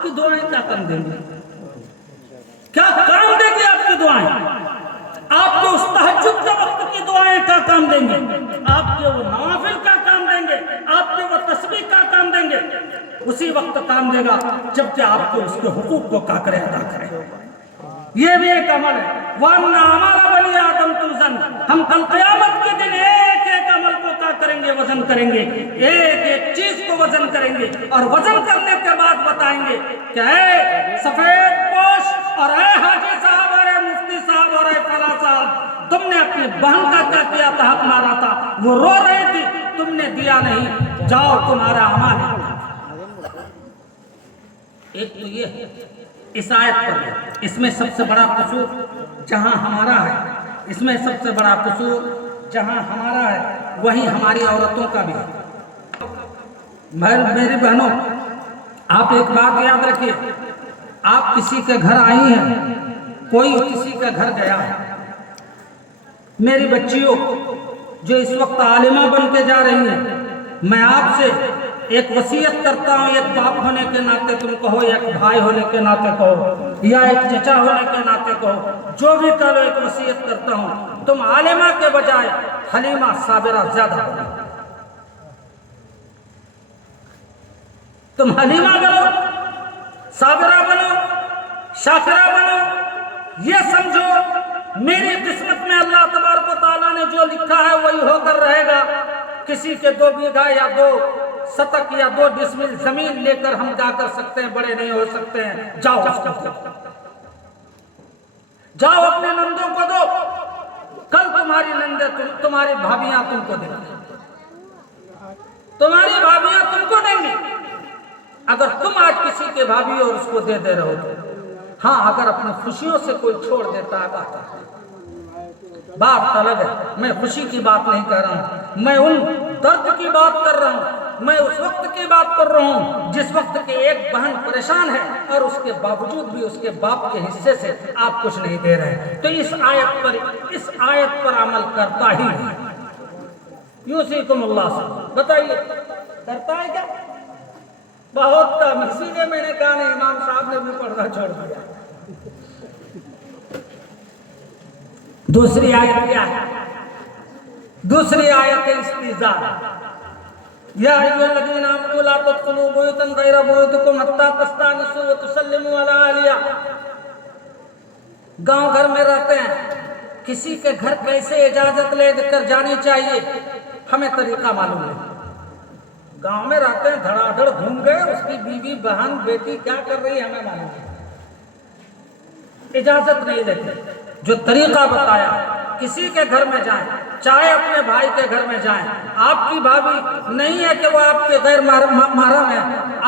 آپ کی دعائیں کیا کام دیں گی؟ کیا کام دیں گی آپ کی دعائیں؟ آپ کے اس تہجد کے وقت کی دعائیں کیا کام دیں گے؟ آپ کے وہ نوافل کا کام دیں گے؟ آپ کے وہ تسبیح کا کام دیں گے؟ اسی وقت کام دے گا جبکہ آپ کو اس کے حقوق کو کیا کرے، ادا کرے۔ یہ بھی ایک عمل ہے۔ وَأَنَّ عَمَلَ بَنِي آدَمَ تُوزَنُ، ہم کل قیامت کے دن ایک ایک عمل کو کیا کریں گے؟ وزن کریں گے، ایک ایک چیز کو وزن کریں گے، اور وزن کرنے کے بعد بتائیں گے کہ اے سفید پوش اور اے حاجی صاحب اور اے مفتی صاحب اور اے فلاں صاحب، تم نے اپنی بہن کا کیا کیا تھا؟ حق مارا تھا، وہ رو رہی تھی، تم نے دیا نہیں، جاؤ تمہارا اعمال ہے۔ ایک تو یہ ہے اس آیت پر ہے، اس میں سب سے بڑا قصور جہاں ہمارا ہے، اس میں سب سے بڑا قصور جہاں ہمارا ہے وہیں ہماری عورتوں کا بھی ہے۔ میری بہنوں، آپ ایک بات یاد رکھیے، آپ کسی کے گھر آئی ہیں، کوئی کسی کے گھر گیا ہے۔ میری بچیوں جو اس وقت عالمہ بن کے جا رہی ہیں، میں آپ سے ایک وصیت کرتا ہوں، ایک باپ ہونے کے ناطے تم کہو، ایک بھائی ہونے کے ناطے کہو، یا ایک چچا ہونے کے ناطے کہو، جو بھی کہو، ایک وصیت کرتا ہوں، تم عالمہ کے بجائے حلیمہ صابرہ زیادہ بنو۔ تم حلیمہ بنو، صابرہ بنو، شاکرہ بنو۔ یہ سمجھو میری قسمت میں اللہ تبارک و تعالیٰ نے جو لکھا ہے وہی ہو کر رہے گا۔ کسی کے 2 بیگھہ یا 2 سطک یا 2 ڈسمل زمین لے کر ہم کیا کر سکتے ہیں؟ بڑے نہیں ہو سکتے ہیں۔ جاؤ اس کو دو، جاؤ اپنے نندوں کو دو، کل تمہاری نندے تمہاری بھابیاں تم کو دیں گی، تمہاری بھابیاں تم کو دیں گی اگر تم آج کسی کے بھابھی اور اس کو دے رہو تو۔ ہاں، اگر اپنی خوشیوں سے کوئی چھوڑ دیتا ہے بات الگ ہے۔ میں خوشی کی بات نہیں کر رہا ہوں، میں ان درد کی بات کر رہا ہوں، میں اس وقت کی بات کر رہا ہوں جس وقت کہ ایک بہن پریشان ہے اور اس کے باوجود بھی اس کے باپ کے حصے سے آپ کچھ نہیں دے رہے، تو اس آیت پر عمل کرتا ہی نہیں۔ یوصیکم اللہ سے بتائیے کرتا ہے کیا؟ بہت کم، اسی لیے میں نے کہا نہیں، امام صاحب نے بھی پڑھنا چھوڑ دیا۔ دوسری آیت کیا ہے؟ دوسری آیت استئذان، یا ایھا الذین آمنوا لا تدخلوا بیوتا غیر بیوتکم حتی تستأنسوا وتسلموا علی اہلہا۔ گاؤں گھر میں رہتے ہیں، کسی کے گھر کیسے اجازت لے کر جانی چاہیے ہمیں طریقہ معلوم نہیں۔ گاؤں میں رہتے ہیں، دھڑا دھڑ گھوم گئے، اس کی بیوی بہن بیٹی کیا کر رہی ہے ہمیں معلوم نہیں، اجازت نہیں دیتے۔ جو طریقہ بتایا، کسی کے گھر میں جائیں، چاہے اپنے بھائی کے گھر میں جائیں، آپ کی بھابھی نہیں ہے کہ وہ آپ کے غیر محرم ہے،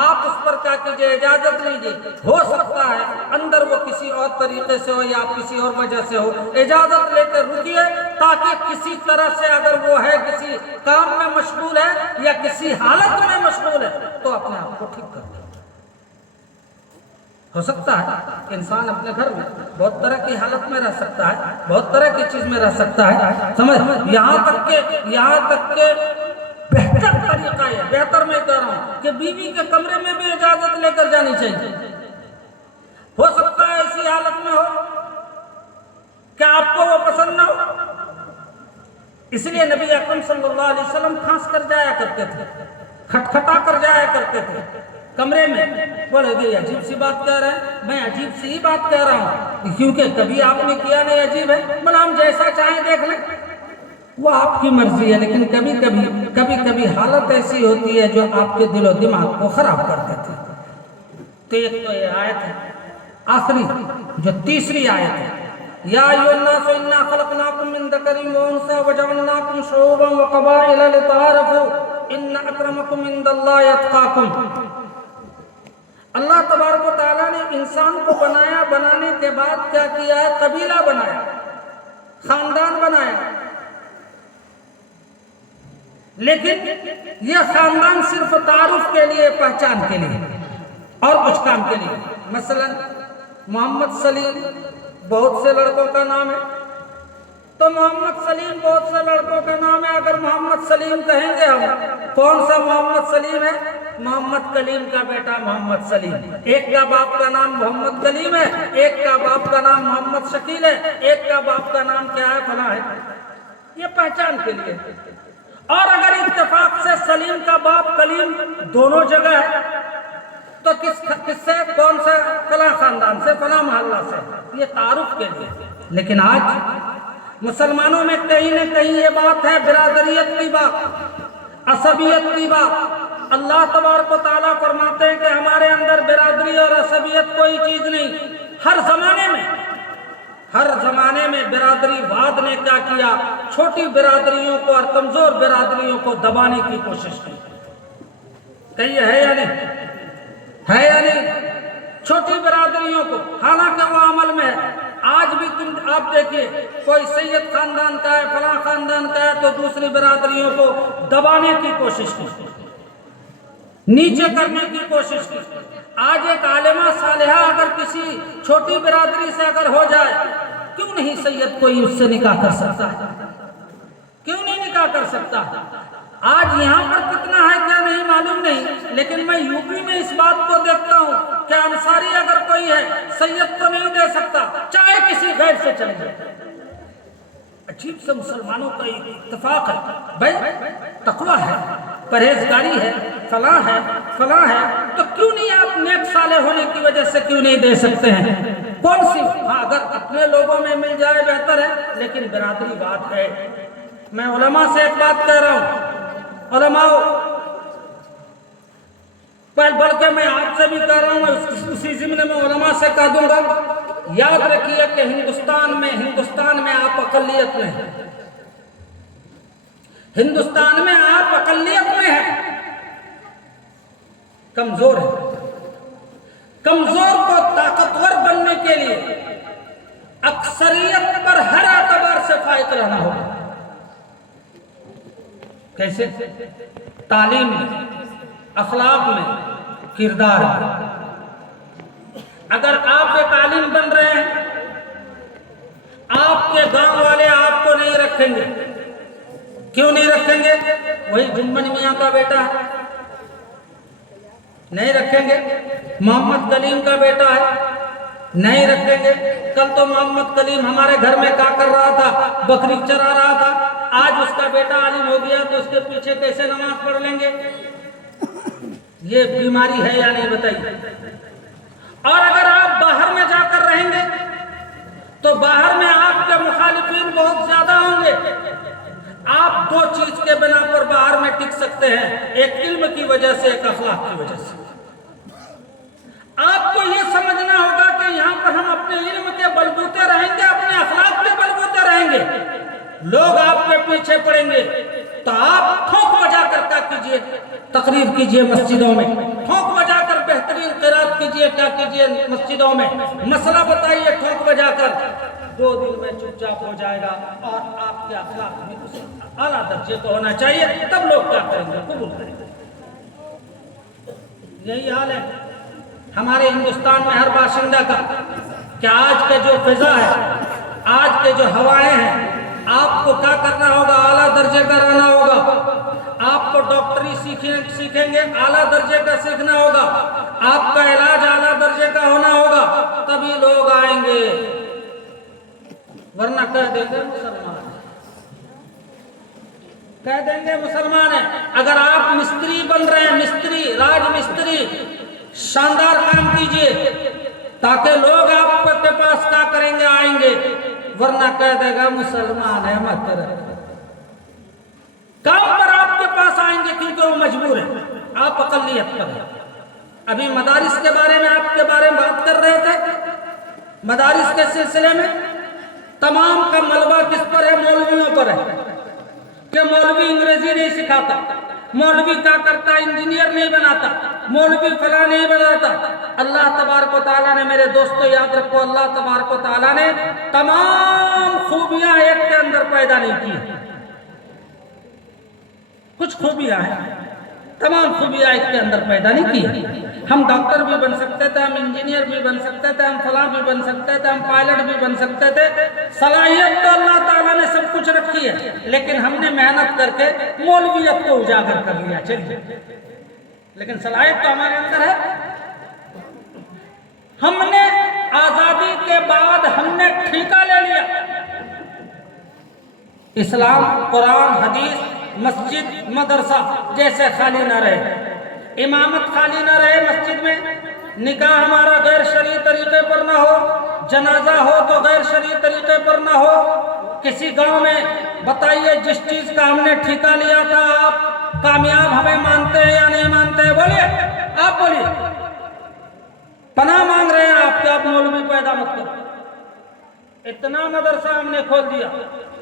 آپ اس پر کیا کیجئے؟ اجازت لیجئے۔ ہو سکتا ہے اندر وہ کسی اور طریقے سے ہو یا کسی اور وجہ سے ہو، اجازت لے کر رکیے تاکہ کسی طرح سے اگر وہ ہے کسی کام میں مشغول ہے یا کسی حالت میں مشغول ہے تو اپنے آپ کو ٹھیک کر دیں۔ ہو سکتا ہے انسان اپنے گھر میں بہت طرح کی حالت میں رہ سکتا ہے، بہت طرح کی چیز میں رہ سکتا ہے، سمجھ، یہاں تک کہ بہتر طریقہ ہے، بہتر میں کہہ رہا ہوں کہ بیوی کے کمرے میں بھی اجازت لے کر جانی چاہیے۔ ہو سکتا ہے ایسی حالت میں ہو کہ آپ کو وہ پسند نہ ہو، اس لیے نبی اکرم صلی اللہ علیہ وسلم کھانس کر جایا کرتے تھے، کھٹکھٹا کر جایا کرتے تھے کمرے میں۔ بولے گے عجیب سی بات کہہ رہے ہیں، میں عجیب سی ہی بات کہہ رہا ہوں کیونکہ کبھی آپ نے کیا نہیں عجیب ہے، بلا ہم جیسا چاہیں دیکھ لیں، وہ آپ کی مرضی ہے، لیکن کبھی حالت ایسی ہوتی ہے جو آپ کے دل و دماغ کو خراب کر دیتی ہے۔ تو ایک تو یہ آیت ہے، آخری جو تیسری آیت ہے، یا ایھا الناس انا خلقناکم من ذکر و انثی وجعلناکم شعوبا وقبائل لتعارفوا ان اکرمکم عند اللہ اتقاکم۔ اللہ تبارک و تعالیٰ نے انسان کو بنایا، بنانے کے بعد کیا کیا ہے؟ قبیلہ بنایا، خاندان بنایا، لیکن یہ خاندان صرف تعارف کے لیے، پہچان کے لیے اور کچھ کام کے لیے۔ مثلا محمد سلیم بہت سے لڑکوں کا نام ہے، تو محمد سلیم بہت سے لڑکوں کا نام ہے، اگر محمد سلیم کہیں گے ہم، کون سا محمد سلیم ہے؟ محمد کلیم کا بیٹا محمد سلیم، ایک کا باپ کا نام محمد کلیم ہے، ایک کا باپ کا نام محمد شکیل ہے، ایک کا باپ کا نام کیا ہے فلاں ہے، یہ پہچان کے لیے۔ اور اگر اتفاق سے سلیم کا باپ کلیم دونوں جگہ ہے تو کس سے، کون سے، فلاں خاندان سے، فلاں محلہ سے، یہ تعارف کے لیے۔ لیکن آج مسلمانوں میں کہیں نہ کہیں یہ بات ہے، برادریت کی بات، عصبیت کی بات۔ اللہ تبارک و تعالیٰ فرماتے ہیں کہ ہمارے اندر برادری اور عصبیت کوئی چیز نہیں۔ ہر زمانے میں برادری واد نے کیا کیا، چھوٹی برادریوں کو اور کمزور برادریوں کو دبانے کی کوشش کی۔ کہیے ہے یا نہیں؟ ہے یا نہیں؟ چھوٹی برادریوں کو، حالانکہ وہ عمل میں ہے۔ آج بھی آپ دیکھیے، کوئی سید خاندان کا ہے، فلاں خاندان کا ہے، تو دوسری برادریوں کو دبانے کی کوشش کی، نیچے کرنے کی کوشش کی۔ آج ایک عالمہ صالحہ اگر کسی چھوٹی برادری سے اگر ہو جائے، کیوں نہیں سید کوئی اس سے نکاح کر سکتا ہے؟ کیوں نہیں نکاح کر سکتا؟ آج یہاں پر کتنا ہے کیا نہیں معلوم نہیں، لیکن میں یو پی میں اس بات کو دیکھتا ہوں کہ انصاری اگر کوئی ہے سید کو نہیں دے سکتا، چاہے کسی غیر سے چلے جائے۔ عجیب سے مسلمانوں کا اتفاق ہے، بھائی تقویٰ ہے، پرہیزگاری ہے، فلاں ہے، فلاں ہے، تو کیوں نہیں آپ نیک صالح ہونے کی وجہ سے کیوں نہیں دے سکتے ہیں؟ کون سی، ہاں اگر اپنے لوگوں میں مل جائے بہتر ہے، لیکن برادری بات ہے۔ میں علماء سے ایک بات کہہ رہا ہوں، علماء، بلکہ میں آپ سے بھی کہہ رہا ہوں، اسی ضمن میں علماء سے کہہ دوں گا، یاد رکھیے کہ ہندوستان میں آپ اقلیت میں ہیں، ہندوستان میں آپ اقلیت میں ہیں، کمزور ہیں۔ کمزور کو طاقتور بننے کے لیے اکثریت پر ہر اعتبار سے فائق رہنا ہوگا۔ کیسے؟ تعلیم میں، اخلاق میں، کردار میں۔ اگر آپ ایک عالم بن رہے ہیں، آپ کے گاؤں والے آپ کو نہیں رکھیں گے۔ کیوں نہیں رکھیں گے؟ وہی جنبن میاں کا بیٹا ہے، نہیں رکھیں گے۔ محمد کلیم کا بیٹا ہے، نہیں رکھیں گے۔ کل تو محمد کلیم ہمارے گھر میں کیا کر رہا تھا؟ بکری چرا رہا تھا۔ آج اس کا بیٹا عالم ہو گیا تو اس کے پیچھے کیسے نماز پڑھ لیں گے؟ یہ بیماری ہے یا نہیں بتائیے؟ اور اگر آپ باہر میں جا کر رہیں گے تو باہر میں آپ کے مخالفین بہت زیادہ ہوں گے۔ آپ دو چیز کے بنا پر باہر میں ٹک سکتے ہیں، ایک علم کی وجہ سے، ایک اخلاق کی وجہ سے۔ آپ کو یہ سمجھنا ہوگا کہ یہاں پر ہم اپنے علم کے بلبوتے رہیں گے، اپنے اخلاق کے بلبوتے رہیں گے، لوگ آپ کے پیچھے پڑیں گے تو آپ ٹھوک بجا کر کیا کیجئے؟ تقریر کیجئے مسجدوں میں، ٹھوک بجا کر بہترین قرات کیجئے، کیا کیجئے مسجدوں میں، مسئلہ بتائیے ٹھوک بجا کر، 2 دن میں چپ چاپ ہو جائے گا۔ اور آپ کے اخلاق بھی اس اعلیٰ درجے کو ہونا چاہیے، تب لوگ کیا کریں گے؟ قبول کریں گے۔ یہی حال ہے ہمارے ہندوستان میں ہر باشندہ کا کہ آج کے جو فضا ہے، آج کے جو ہوائیں ہیں، آپ کو کیا کرنا ہوگا؟ اعلیٰ درجے کا رہنا ہوگا۔ آپ کو ڈاکٹری سیکھیں گے، اعلیٰ درجے کا سیکھنا ہوگا۔ آپ کا علاج اعلیٰ درجے کا ہونا ہوگا، تبھی لوگ آئیں گے، ورنہ کہہ دیں گے مسلمان، کہہ دیں گے مسلمان ہیں۔ اگر آپ مستری بن رہے ہیں، مستری، راج مستری، شاندار کام کیجئے تاکہ لوگ آپ کے پاس کیا کریں گے؟ آئیں گے، ورنہ کہہ دے گا مسلمان ہے مت کرے۔ کام پر آپ کے پاس آئیں گے کیونکہ وہ مجبور ہیں، آپ اقلیت پر ہیں۔ ابھی مدارس کے بارے میں آپ کے بارے میں بات کر رہے تھے، مدارس کے سلسلے میں تمام کا ملبہ کس پر ہے؟ مولویوں پر ہے کہ مولوی انگریزی نہیں سکھاتا، مولوی کیا کرتا؟ انجینئر نہیں بناتا، مولوی فلاں نہیں بناتا۔ اللہ تبارک و تعالیٰ نے، میرے دوستو یاد رکھو، اللہ تبارک و تعالیٰ نے تمام خوبیاں ایک کے اندر پیدا نہیں کی، کچھ خوبیاں ہیں، تمام خوبیاں ایک کے اندر پیدا نہیں کی۔ ہم ڈاکٹر بھی بن سکتے تھے، ہم انجینئر بھی بن سکتے تھے، ہم فلاں بھی بن سکتے تھے، ہم پائلٹ بھی بن سکتے تھے۔ صلاحیت تو اللہ تعالیٰ نے سب کچھ رکھی ہے، لیکن ہم نے محنت کر کے مولویت کو اجاگر کر لیا، چلیے، لیکن صلاحیت تو ہمارے اندر ہے. ہم نے آزادی کے بعد ہم نے ٹھیکہ لے لیا. اسلام قرآن حدیث مسجد مدرسہ جیسے خالی نہ رہے, امامت خالی نہ رہے مسجد میں, نکاح ہمارا غیر شرعی طریقے پر نہ ہو, جنازہ ہو تو غیر شرعی طریقے پر نہ ہو. کسی گاؤں میں بتائیے جس چیز کا ہم نے ٹھیکہ لیا تھا آپ کامیاب ہمیں مانتے ہیں یا نہیں مانتے ہیں؟ بولیے, آپ بولیے. پناہ مانگ رہے ہیں آپ کہ آپ مولوی پیدا مت کرو. اتنا مدرسہ ہم نے کھول دیا.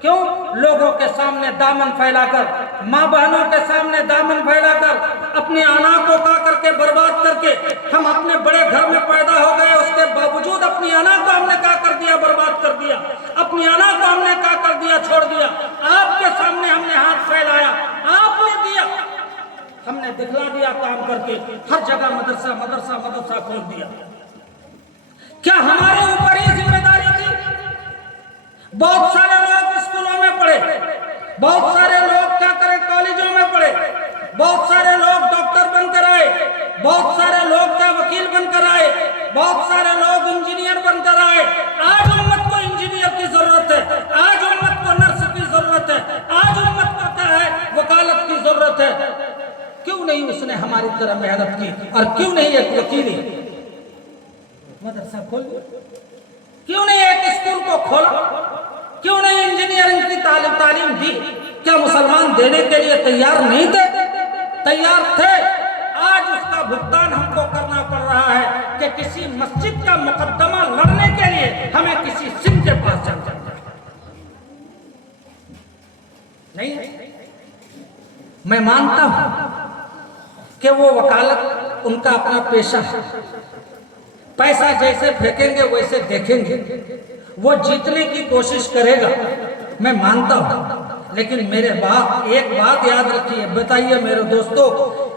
کیوں؟ لوگوں کے سامنے دامن پھیلا کر, ماں بہنوں کے سامنے دامن پھیلا کر, اپنی انا کو کا کر کے برباد کر کے ہم اپنے بڑے گھر میں پیدا ہو گئے. اس کے باوجود اپنی انا کو ہم نے کا کر دیا, برباد کر دیا. اپنی انا کو ہم نے کا کر دیا, چھوڑ دیا. آپ کے سامنے ہم نے ہاتھ پھیلایا, آپ نے دیا, ہم نے دکھلا دیا کام کر کے. ہر جگہ مدرسہ مدرسہ مدرسہ کھول دیا. کیا ہمارے اوپر یہ ذمہ داری تھی؟ بہت سارے لوگ اسکولوں میں پڑھے, بہت سارے لوگ کیا کرے کالجوں میں پڑھے, بہت سارے لوگ ڈاکٹر بن کر آئے, بہت سارے لوگ کیا وکیل بن کر آئے, بہت سارے لوگ انجینئر بن کر آئے. آج امت کو انجینئر کی ضرورت ہے, آج امت کو نرس کی ضرورت ہے, آج امت کو کیا ہے وکالت کی ضرورت ہے. کیوں نہیں اس نے ہماری طرح محنت کی, اور کیوں نہیں ایک وکیل مدرسہ کھول, کیوں نہیں ایک اسکول کو کھولا, کیوں نہیں انجینئرنگ کی تعلیم دی؟ کیا مسلمان دینے کے لیے تیار نہیں تھے؟ تیار تھے. آج اس کا بھگتان ہم کو کرنا پڑ رہا ہے کہ کسی مسجد کا مقدمہ لڑنے کے لیے ہمیں کسی سندھ کے پاس جانا نہیں. میں مانتا ہوں کہ وہ وکالت ان کا اپنا پیشہ ہے, پیسہ جیسے پھینکیں گے ویسے دیکھیں گے, وہ جیتنے کی کوشش کرے گا, میں مانتا ہوں. لیکن میرے باپ ایک بات یاد رکھیے, بتائیے میرے دوستو,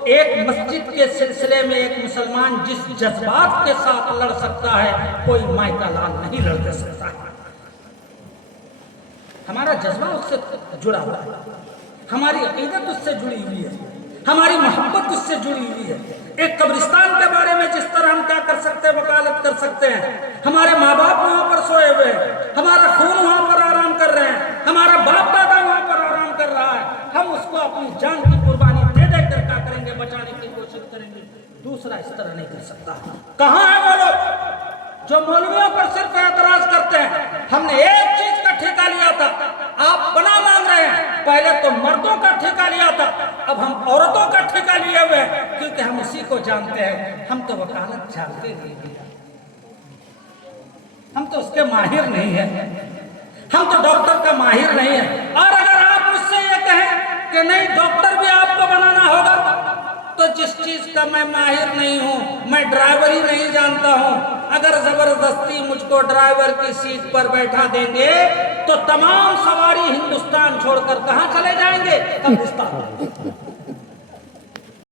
ایک مسجد کے سلسلے میں ایک مسلمان جس جذبات کے ساتھ لڑ سکتا ہے کوئی مائکا لال نہیں لڑ دے سکتا. ہمارا جذبہ اس سے جڑا ہوا ہے, ہماری عقیدت اس سے جڑی ہوئی ہے, ہماری محبت اس سے جڑی ہوئی ہے. ایک قبرستان کے بارے میں جس طرح ہم کیا کر سکتے ہیں, وکالت کر سکتے ہیں. ہمارے ماں باپ وہاں پر سوئے ہوئے ہیں, ہمارا خون وہاں پر آرام کر رہے ہیں, ہمارا باپ دادا وہاں پر آرام کر رہا ہے. ہم اس کو اپنی جان کی قربانی دے دے کر کیا کریں گے, بچانے کی کوشش کریں گے. دوسرا اس طرح نہیں کر سکتا. کہاں ہے وہ لوگ جو مولویوں پر صرف اعتراض کرتے ہیں؟ ہم نے ایک چیز کا ٹھیکہ لیا تھا, آپ پناہ مانگ رہے ہیں. پہلے تو مردوں کا ٹھیکہ لیا تھا, اب ہم عورتوں کا ٹھیکہ لیے ہوئے ہیں, کیونکہ ہم اسی کو جانتے ہیں. ہم تو وکالت جانتے نہیں, ہم تو اس کے ماہر نہیں ہیں, ہم تو ڈاکٹر کا ماہر نہیں ہیں. اور اگر آپ مجھ سے یہ کہیں کہ نہیں ڈاکٹر بھی آپ کو بنانا ہوگا, تو جس چیز کا میں ماہر نہیں ہوں, میں ڈرائیور ہی نہیں جانتا ہوں, اگر زبردستی مجھ کو ڈرائیور کی سیٹ پر بیٹھا دیں گے تو تمام سواری ہندوستان چھوڑ کر کہاں چلے جائیں گے؟ قبرستان.